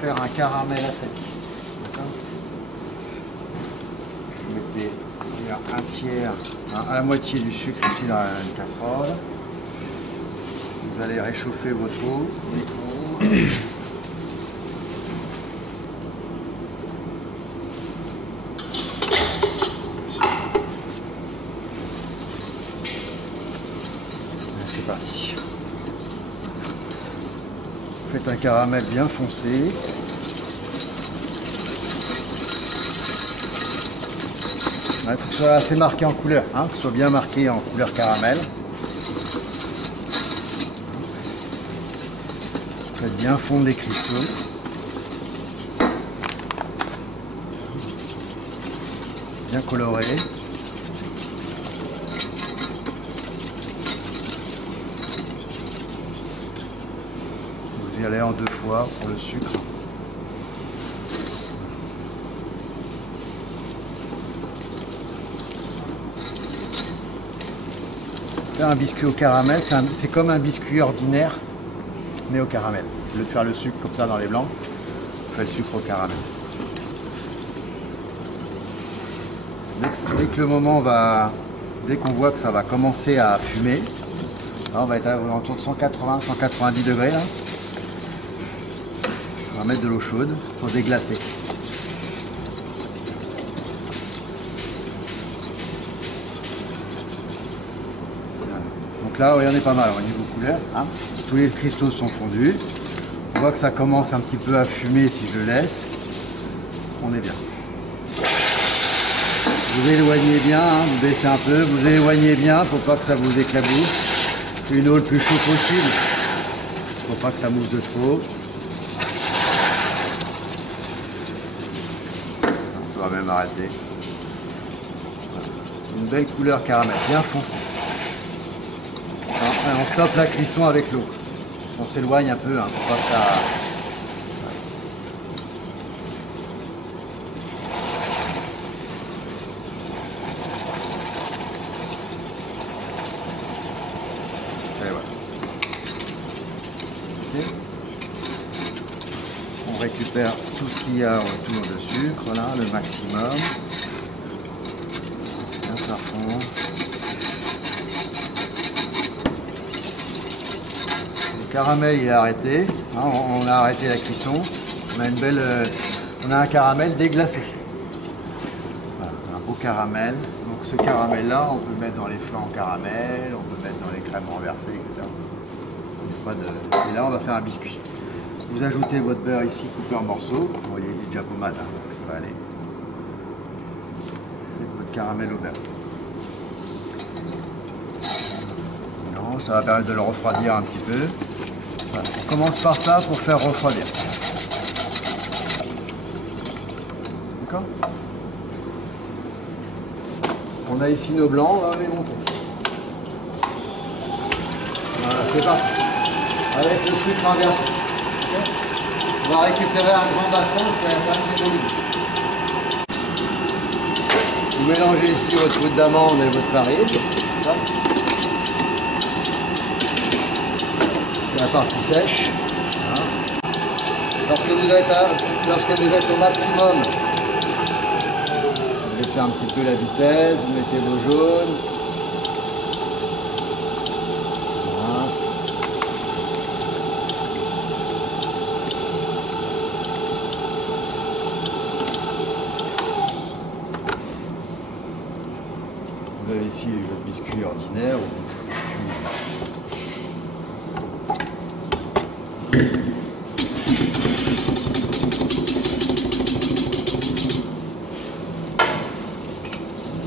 faire un caramel à sec. D'accord. Vous mettez un tiers, à la moitié du sucre ici dans une casserole. Vous allez réchauffer votre eau. C'est parti. Faites un caramel bien foncé. Il faut que ce soit assez marqué en couleur, que ce soit bien marqué en couleur caramel. Faites bien fondre les cristaux. Bien coloré. Vous y allez en 2 fois pour le sucre. Faire un biscuit au caramel, c'est comme un biscuit ordinaire, mais au caramel. Au lieu de faire le sucre comme ça dans les blancs, on fait le sucre au caramel. Dès que le moment dès qu'on voit que ça va commencer à fumer, là on va être autour de 180-190 degrés. Là. On va mettre de l'eau chaude pour déglacer. Donc là, oui, on est pas mal au niveau couleur. Tous les cristaux sont fondus. On voit que ça commence un petit peu à fumer si je laisse. On est bien. Vous éloignez bien, vous baissez un peu, vous éloignez bien pour pas que ça vous éclabousse. Une eau le plus chaude possible pour pas que ça mousse de trop. On va même arrêter. Une belle couleur caramel, bien foncée. Après, on stoppe la cuisson avec l'eau. On s'éloigne un peu pour pas que ça... Et voilà. Okay. On récupère tout ce qu'il y a autour de sucre, là, le maximum. Bien faire fondre. Le caramel il est arrêté. On a arrêté la cuisson. On a un caramel déglacé. Voilà, un beau caramel. Donc ce caramel là, on peut le mettre dans les flancs en caramel, on peut le mettre dans les crèmes renversées, etc. Et là on va faire un biscuit. Vous ajoutez votre beurre ici coupé en morceaux. Bon, il est déjà pommade, donc ça va aller. Et votre caramel au beurre. Non, ça va permettre de le refroidir un petit peu. Voilà. On commence par ça pour faire refroidir. D'accord? On a ici nos blancs, on va les monter. Voilà, c'est parti. Avec le sucre inversé. Okay. On va récupérer un grand bassin, ça va faire un volume. Vous mélangez ici votre poudre d'amande et votre farine. Ça. La partie sèche. Voilà. Lorsque vous êtes au maximum, vous laissez un petit peu la vitesse, vous mettez vos jaunes. Voilà. Vous avez ici votre biscuit ordinaire ou vous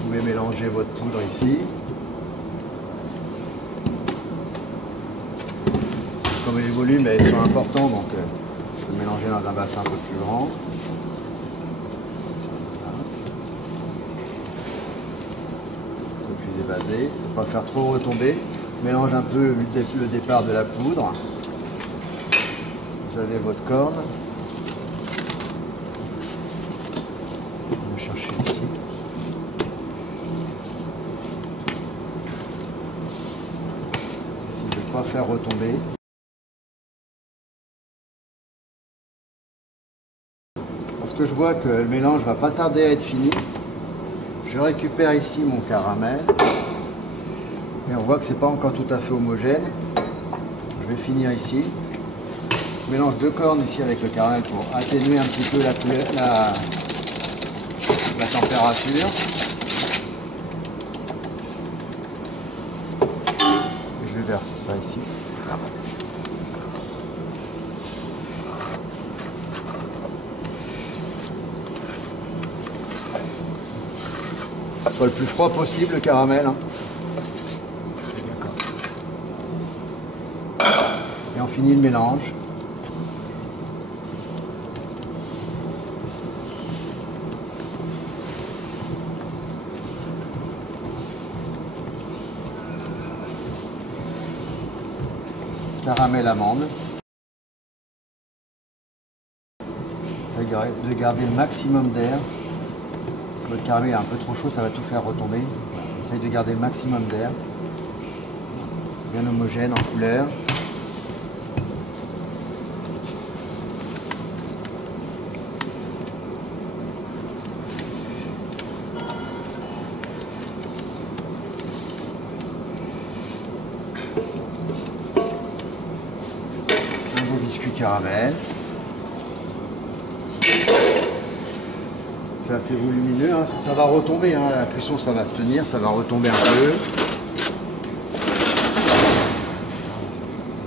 pouvez mélanger votre poudre ici. Comme les volumes sont importants, donc je vais mélanger dans un bassin un peu plus grand. Un peu plus évasé, ne pas faire trop retomber. Mélange un peu le départ de la poudre. Vous avez votre corne. On va chercher ici. Essayez de ne pas faire retomber. lorsque je vois que le mélange va pas tarder à être fini, je récupère ici mon caramel. Et on voit que c'est pas encore tout à fait homogène. Je vais finir ici. Je mélange 2 cornes ici avec le caramel pour atténuer un petit peu la température. Et je vais verser ça ici. Soit le plus froid possible le caramel. Hein. Et on finit le mélange. Caramel amande. De garder le maximum d'air. Le caramel est un peu trop chaud, ça va tout faire retomber. Essaye de garder le maximum d'air. Bien homogène en couleur. Un beau biscuit caramel. C'est assez volumineux, hein. Ça va retomber, hein. La cuisson ça va se tenir, ça va retomber un peu.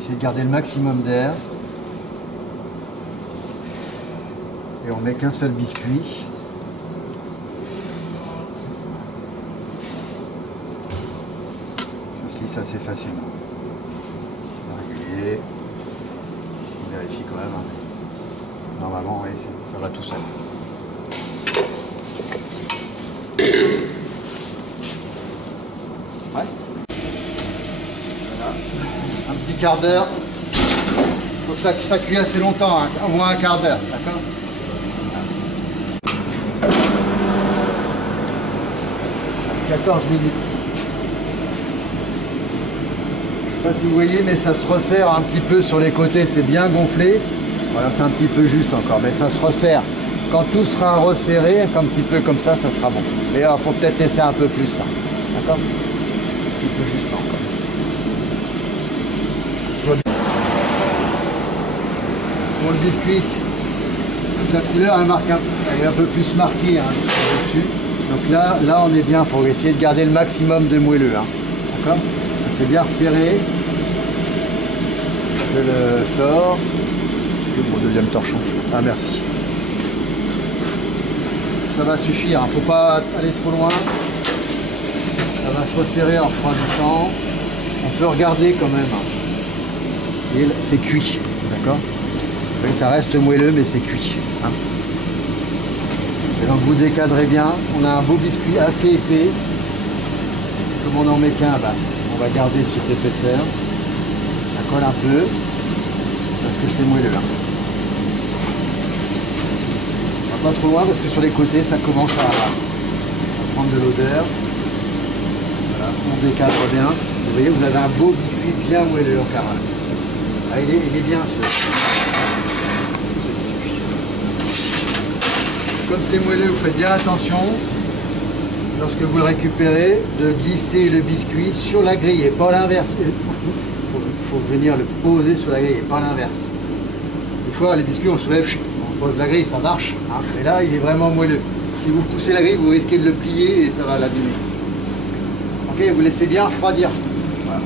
Essayez de garder le maximum d'air. Et on met qu'un seul biscuit. Ça se lisse assez facilement. Régulier. On vérifie quand même. Hein. Normalement, oui, ça va tout seul. Ouais. Voilà. Un petit quart d'heure. Il faut que ça cuise assez longtemps, hein, au moins un quart d'heure, d'accord? 14 minutes. Je ne sais pas si vous voyez, mais ça se resserre un petit peu sur les côtés, c'est bien gonflé. Voilà, c'est un petit peu juste encore, mais ça se resserre. Quand tout sera resserré, un petit peu comme ça sera bon. Mais il faut peut-être laisser un peu plus, ça. D'accord? Un petit peu juste encore. Pour le biscuit, la couleur elle est un peu plus marquée, hein, dessus. Donc là on est bien, il faut essayer de garder le maximum de moelleux. Hein. D'accord? C'est bien serré. Je le sors. Mon deuxième torchon. Ah merci. Ça va suffire, hein. Faut pas aller trop loin. Ça va se resserrer en refroidissant. On peut regarder quand même. Et c'est cuit, d'accord? Ça reste moelleux, mais c'est cuit. Hein. Et donc vous décadrez bien. On a un beau biscuit assez épais. Comme on en met qu'un, on va garder cette épaisseur. Ça colle un peu parce que c'est moelleux. Hein. Pas trop loin parce que sur les côtés ça commence à prendre de l'odeur. Voilà, on décadre bien. Vous voyez, vous avez un beau biscuit bien moelleux en caramel. Ah, il est bien ce biscuit. Comme c'est moelleux, vous faites bien attention lorsque vous le récupérez de glisser le biscuit sur la grille et pas l'inverse. Il faut venir le poser sur la grille et pas l'inverse. Des fois les biscuits on soulève, on pose la grille, ça marche. Hein, mais là il est vraiment moelleux. Si vous poussez la grille, vous risquez de le plier et ça va l'abîmer. Ok, vous laissez bien refroidir. Voilà.